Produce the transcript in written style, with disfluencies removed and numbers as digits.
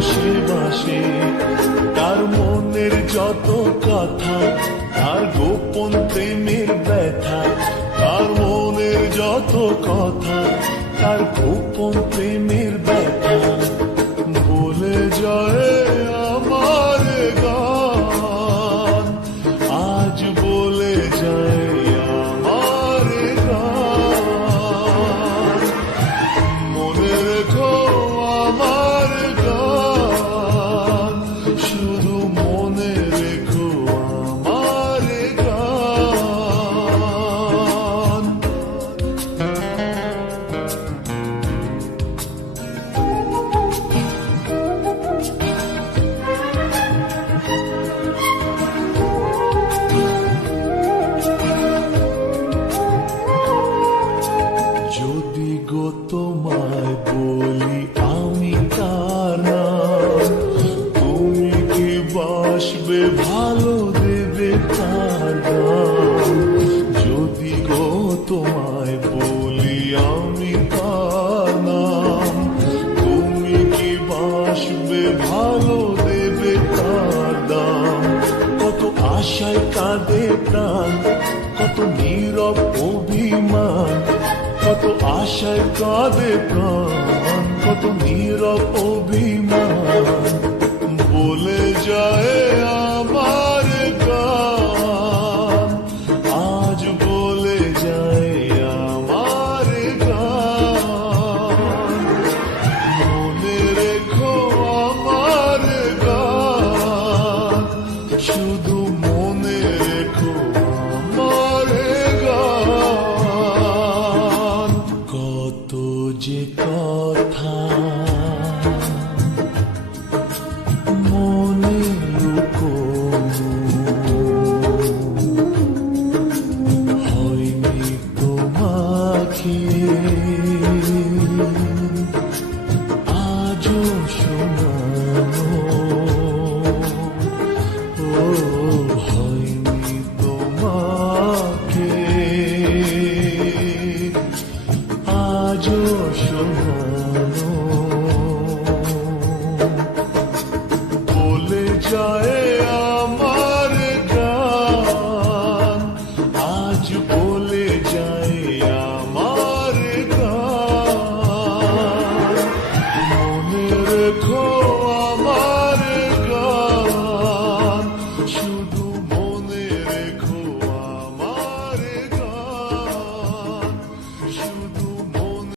বসে বসে তার মনের যত কথা, তার গোপন প্রেমের ব্যথা, তার মনের যত কথা, তার গোপন প্রেমের ব্যথা বলে যায় আমার গান, আজ বলে যায় আমার গান। মনে রেখো আমার গান, শুধু মনে রেখো আমার গান। যদি গো তোমায় বলি আমি কার নাম, তুমি কি বাসবে ভালো দেবে তার দাম? যদি গো তোমায় বলি আমি কার নাম, তুমি কি বাসবে ভালো দেবে তার দাম? কত আশায় কাঁদে প্রাণ, কত নীরব অভিমান, কত আশায় কাঁদে প্রাণ, কত নীরব অভিমান বলে যায় আমার গান, আজ বলে যায় আমার গান। মনে রেখো আমার গান, শুধু মনে রেখো আমার গান। কত যে কথা মনে লুকোনো, হয়নি তোমাকে আজও শোনানো, ও হয়নি তোমাকে আজও শোনানো।